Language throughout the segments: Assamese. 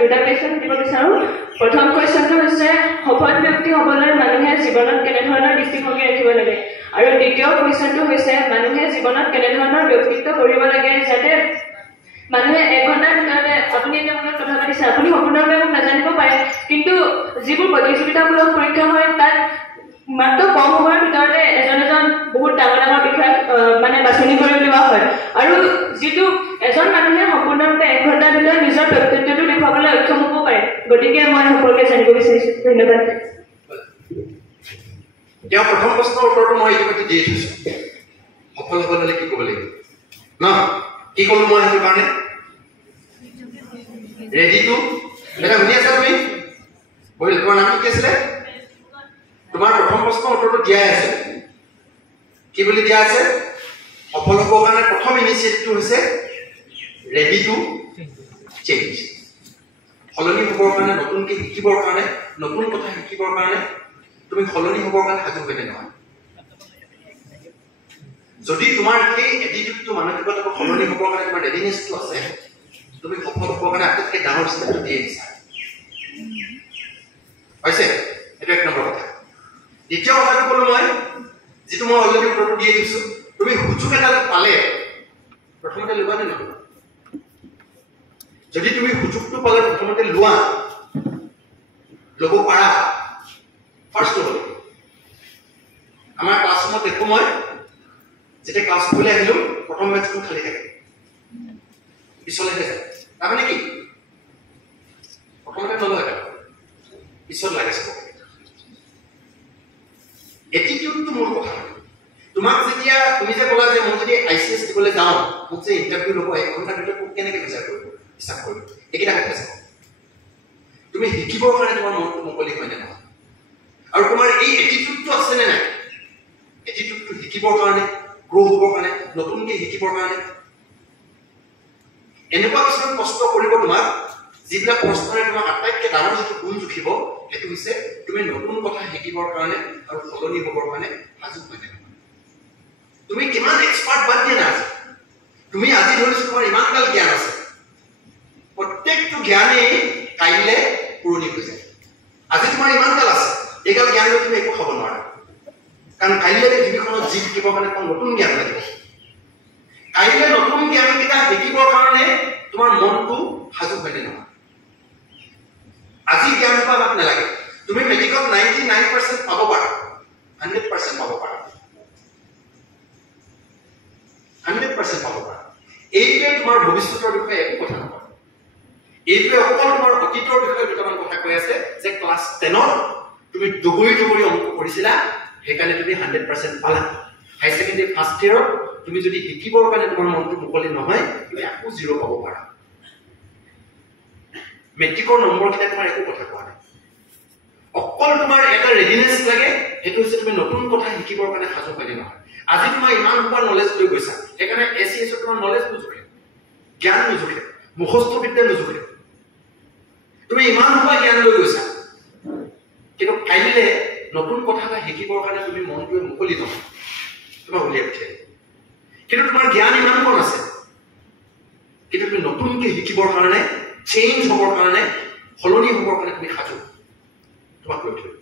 দুটা কুৱেশ্যন দিব বিচাৰোঁ প্ৰথম কুৱেশ্যনটো হৈছে সফল ব্যক্তি হ'বলৈ মানুহে জীৱনত কেনেধৰণৰ দৃষ্টিভংগী ৰাখিব লাগে আৰু দ্বিতীয় কুৱেশ্যনটো হৈছে মানুহে জীৱনত কেনেধৰণৰ ব্যক্তিত্ব কৰিব লাগে যাতে মানুহে 1 ঘণ্টাৰ ভিতৰতে আপুনি এতিয়া মনত কথা পাতিছে আপুনি সম্পূৰ্ণৰূপে মোক নাজানিব পাৰে কিন্তু যিবোৰ প্ৰতিযোগিতামূলক পৰীক্ষা হয় তাত মাত্ৰ কম সময়ৰ ভিতৰতে এজন বহুত ডাঙৰ বিষয় মানে বাছনি কৰি লোৱা হয় আৰু যিটো এজন মানুহে সম্পূৰ্ণৰূপে 1 ঘণ্টাৰ ভিতৰত নিজৰ ব্যক্তিত্বটো দেখুৱাবলৈ সক্ষম হ'ব পাৰে গতিকে মই সকলোকে জানিব বিচাৰিছোঁ ধন্যবাদ এতিয়া প্ৰথম প্ৰশ্নৰ উত্তৰটো মই ইতিমধ্যে দি থৈছোঁ সফল হ'বলৈ কি ক'ব লাগিব ন কি ক'লো মই সেইটো কাৰণে ৰেডি টু এটা শুনি আছা তুমি বহিল তোমাৰ নাম কি আছিলে তোমাৰ প্ৰথম প্ৰশ্নৰ উত্তৰটো দিয়াই আছে কি বুলি দিয়া আছে সফল হ'বৰ কাৰণে প্ৰথম ইনিচিয়েটিভটো হৈছে ৰেডি টু চেঞ্জ সলনি হ'বৰ কাৰণে নতুনকৈ শিকিবৰ কাৰণে নতুন কথা শিকিবৰ কাৰণে তুমি সলনি হ'বৰ কাৰণে সাজু হৈ নহয় যদি তোমাৰ সেই এটিটিউডটো মানসিকতাটো সলনি হ'বৰ কাৰণে তোমাৰ ৰেডিনেছটো আছে তুমি সফল হ'বৰ কাৰণে আটাইতকৈ ডাঙৰ ষ্টেপটো দিয়ে দিছা হৈছে এইটো 1 নম্বৰ কথা দ্বিতীয় কথাটো ক'লো মই যিটো মই অলৰেডি উত্তৰটো দিয়ে দিছোঁ তুমি সুযোগ এটা পালে প্ৰথমতে লোৱা নে নোলোৱা যদি তুমি সুযোগটো পালে প্ৰথমতে লোৱা ল'ব পাৰা ফাৰ্ষ্ট ল'ব আমাৰ ক্লাছৰুমত দেখোঁ মই যেতিয়া ক্লাছ কৰিবলৈ আহিলোঁ প্ৰথম বেঞ্চখন খালী থাকে পিছলৈহে যায় তাৰমানে কি প্ৰথমতে নলয় পিছত লাগে চাব এটিটিউডটো মূল কথা তোমাক যেতিয়া তুমি যে ক'লা যে মই যদি ICS দিবলৈ যাওঁ মোক যে ইণ্টাৰভিউ ল'ব 1 ঘণ্টাৰ ভিতৰত মোক কেনেকৈ বিচাৰ কৰিব হিচাপ কৰিব এইকেইটা কথা চাব তুমি শিকিবৰ কাৰণে তোমাৰ মনটো মুকলি হয় নে নহয় আৰু তোমাৰ এই এটিটিউডটো আছে নে নাই এটিটিউডটো শিকিবৰ কাৰণে গ্ৰ' হ'বৰ কাৰণে নতুনকৈ শিকিবৰ কাৰণে এনেকুৱা কিছুমান প্ৰশ্ন কৰিব তোমাক যিবিলাক প্ৰশ্নৰে তোমাক আটাইতকৈ ডাঙৰ যিটো গুণ জুখিব সেইটো হৈছে তুমি নতুন কথা শিকিবৰ কাৰণে আৰু সলনি হ'বৰ কাৰণে সাজু হৈ থাকিব তুমি কিমান এক্সপাৰ্ট বাদ দিয়া নাই তুমি আজি ধৰিছো তোমাৰ ইমানগাল জ্ঞান আছে প্ৰত্যেকটো জ্ঞানেই কাইলৈ পুৰণি হৈ যায় আজি তোমাৰ ইমানগাল আছে এইগাল জ্ঞান লৈ তুমি একো খাব নোৱাৰা কাৰণ কাইলৈ পৃথিৱীখনত যি শিকিবৰ কাৰণে তোমাক নতুন জ্ঞান লাগিব কাইলৈ নতুন জ্ঞানকেইটা শিকিবৰ কাৰণে তোমাৰ মনটো সাজু হৈ নহয় আজি জ্ঞান পাব নালাগে তুমি মেট্ৰিকত 99% পাব পাৰা 100% পাব পাৰা 100% পাব পাৰা এইটোৱে তোমাৰ ভৱিষ্যতৰ বিষয়ে একো কথা নকয় এইটোৱে অকল তোমাৰ অতীতৰ বিষয়ে দুটামান কথা কৈ আছে যে ক্লাছ 10ত তুমি দুগুৰি অংক পঢ়িছিলা সেইকাৰণে তুমি 100% পালা হাই ছেকেণ্ডেৰী ফাৰ্ষ্ট ইয়েৰত তুমি যদি শিকিবৰ কাৰণে তোমাৰ মনটো মুকলি নহয় তুমি আকৌ 0 পাব পাৰা মেট্ৰিকৰ নম্বৰকেইটা তোমাৰ একো কথা কোৱা নাই অকল তোমাৰ এটা ৰেডিনেছ লাগে সেইটো হৈছে তুমি নতুন কথা শিকিবৰ কাৰণে সাজু হৈ নহয় আজি তোমাৰ ইমান সোপা নলেজ লৈ গৈছা সেইকাৰণে ACS তোমাৰ নলেজ নোজোখে জ্ঞান নোজোখে মুখস্থ বিদ্যা নোজোখে তুমি ইমান সোপা জ্ঞান লৈ গৈছা কিন্তু কাইলৈ নতুন কথা এটা শিকিবৰ কাৰণে তুমি মনটোৱে মুকলি নহয় তোমাক উলিয়াই পঠিয়াই কিন্তু তোমাৰ জ্ঞান ইমান কম আছে কিন্তু তুমি নতুনকৈ শিকিবৰ কাৰণে চেঞ্জ হ'বৰ কাৰণে সলনি হ'বৰ কাৰণে তুমি সাজু তোমাক লৈ থৈ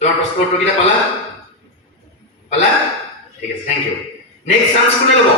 তোমাৰ প্ৰশ্নৰ উত্তৰকেইটা পালা ঠিক আছে থেংক ইউ নেক্সট চান্স কোনে ল'ব